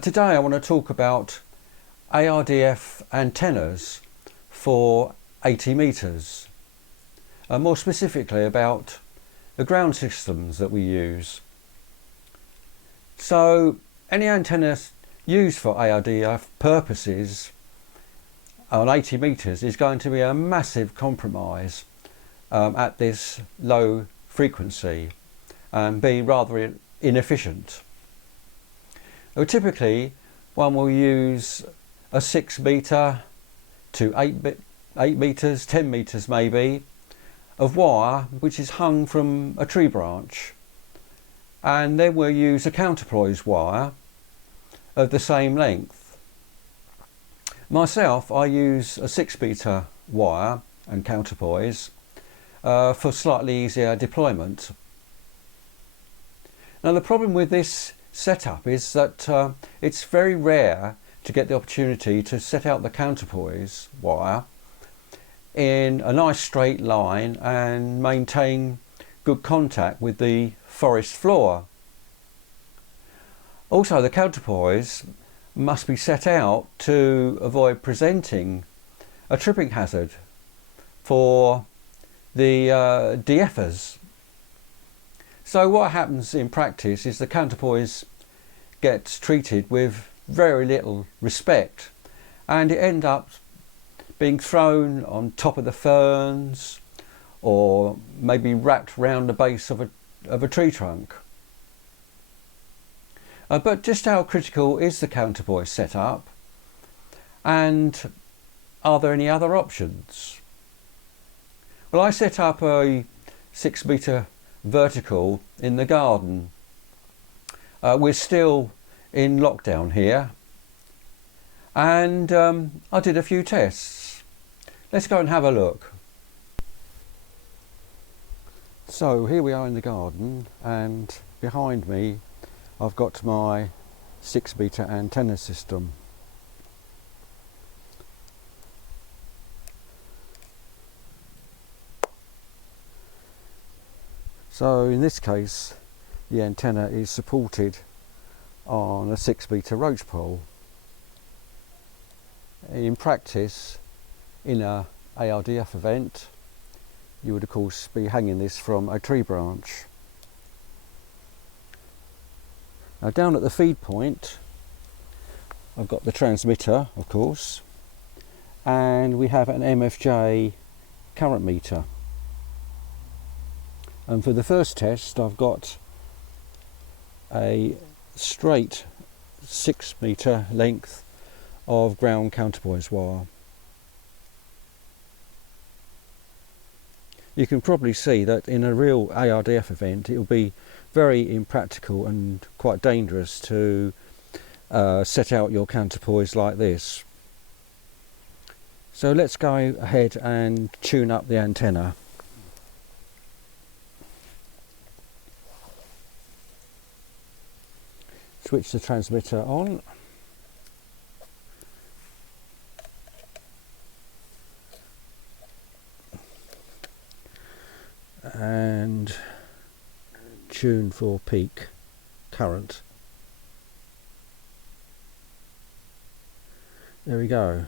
Today I want to talk about ARDF antennas for 80 metres, more specifically about the ground systems that we use. So any antenna used for ARDF purposes on 80 metres is going to be a massive compromise at this low frequency and be rather inefficient. Typically one will use a 6 metre to 8 metres, 10 metres maybe, of wire which is hung from a tree branch, and then we'll use a counterpoise wire of the same length. Myself, I use a 6 metre wire and counterpoise for slightly easier deployment. Now the problem with this setup is that it's very rare to get the opportunity to set out the counterpoise wire in a nice straight line and maintain good contact with the forest floor. Also, the counterpoise must be set out to avoid presenting a tripping hazard for the DFers. So what happens in practice is the counterpoise gets treated with very little respect, and it ends up being thrown on top of the ferns or maybe wrapped round the base of a tree trunk. But just how critical is the counterpoise setup, and are there any other options? Well, I set up a 6 metre vertical in the garden. We're still in lockdown here, and I did a few tests. Let's go and have a look. So here we are in the garden, and behind me I've got my 6 metre antenna system. So in this case the antenna is supported on a 6 metre roach pole. In practice, in a ARDF event, you would of course be hanging this from a tree branch. Now down at the feed point I've got the transmitter, of course, and we have an MFJ current meter. And for the first test I've got a straight 6 metre length of ground counterpoise wire. You can probably see that in a real ARDF event it will be very impractical and quite dangerous to set out your counterpoise like this. So let's go ahead and tune up the antenna. Switch the transmitter on. And tune for peak current. There we go.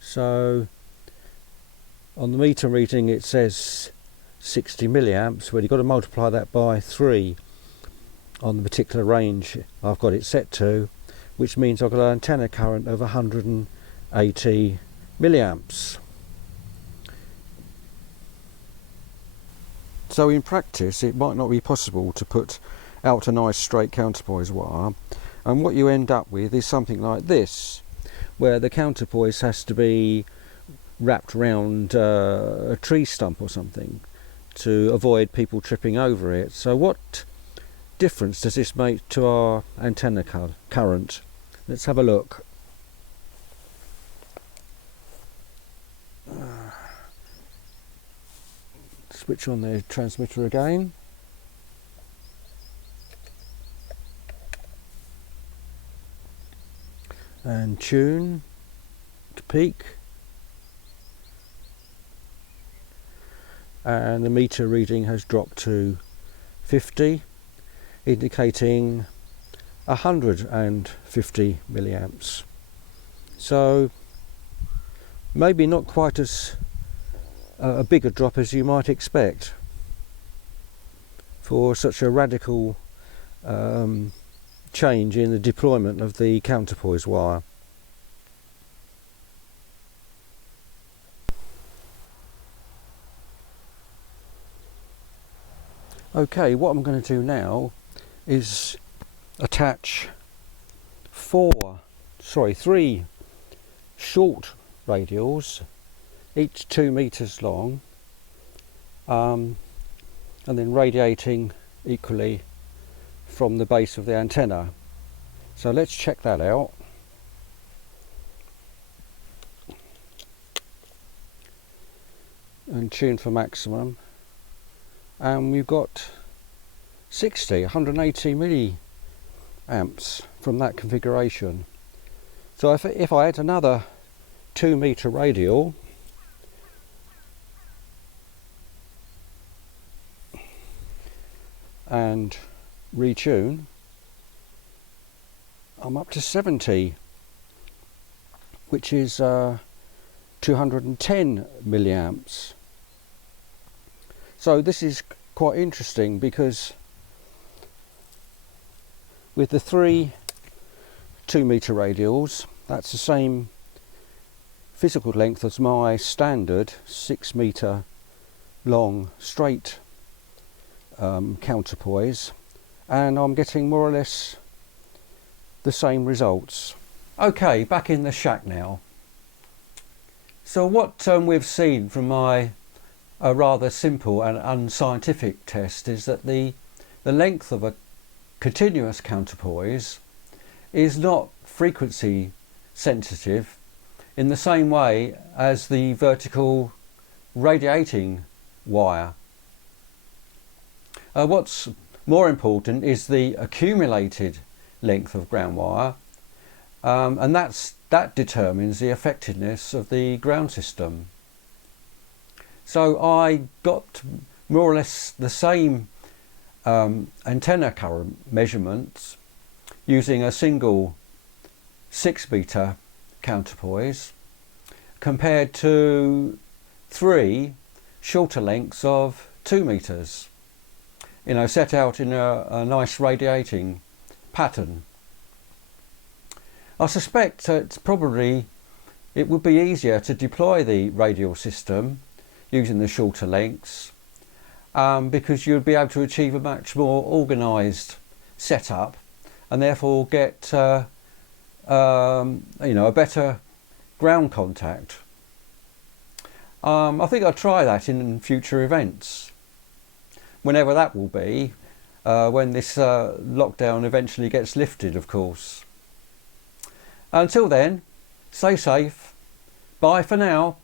So on the meter reading it says 60 milliamps. Well, you've got to multiply that by 3 on the particular range I've got it set to, which means I've got an antenna current of 180 milliamps. So in practice it might not be possible to put out a nice straight counterpoise wire, and what you end up with is something like this, where the counterpoise has to be wrapped around a tree stump or something to avoid people tripping over it. So what difference does this make to our antenna current? Let's have a look. Switch on the transmitter again. And tune to peak. And the meter reading has dropped to 50, indicating 150 milliamps. So maybe not quite as a bigger drop as you might expect for such a radical change in the deployment of the counterpoise wire. Okay, what I'm going to do now is attach three short radials, each 2 meters long, and then radiating equally from the base of the antenna. So let's check that out. And tune for maximum. And we've got 180 milliamps from that configuration. So if I add another 2 meter radial, and retune, I'm up to 70, which is 210 milliamps. So this is quite interesting, because with the 3 2 meter radials, that's the same physical length as my standard 6 meter long straight counterpoise, and I'm getting more or less the same results. Okay, back in the shack now. So what we've seen from my rather simple and unscientific test is that the length of a continuous counterpoise is not frequency sensitive in the same way as the vertical radiating wire. What's more important is the accumulated length of ground wire, and that determines the effectiveness of the ground system. So I got more or less the same antenna current measurements using a single 6 meter counterpoise compared to 3 shorter lengths of 2 meters, you know, set out in a nice radiating pattern. I suspect that it would be easier to deploy the radial system using the shorter lengths, because you'd be able to achieve a much more organised setup and therefore get you know, a better ground contact. I think I'll try that in future events, whenever that will be, when this lockdown eventually gets lifted, of course. Until then, stay safe. Bye for now.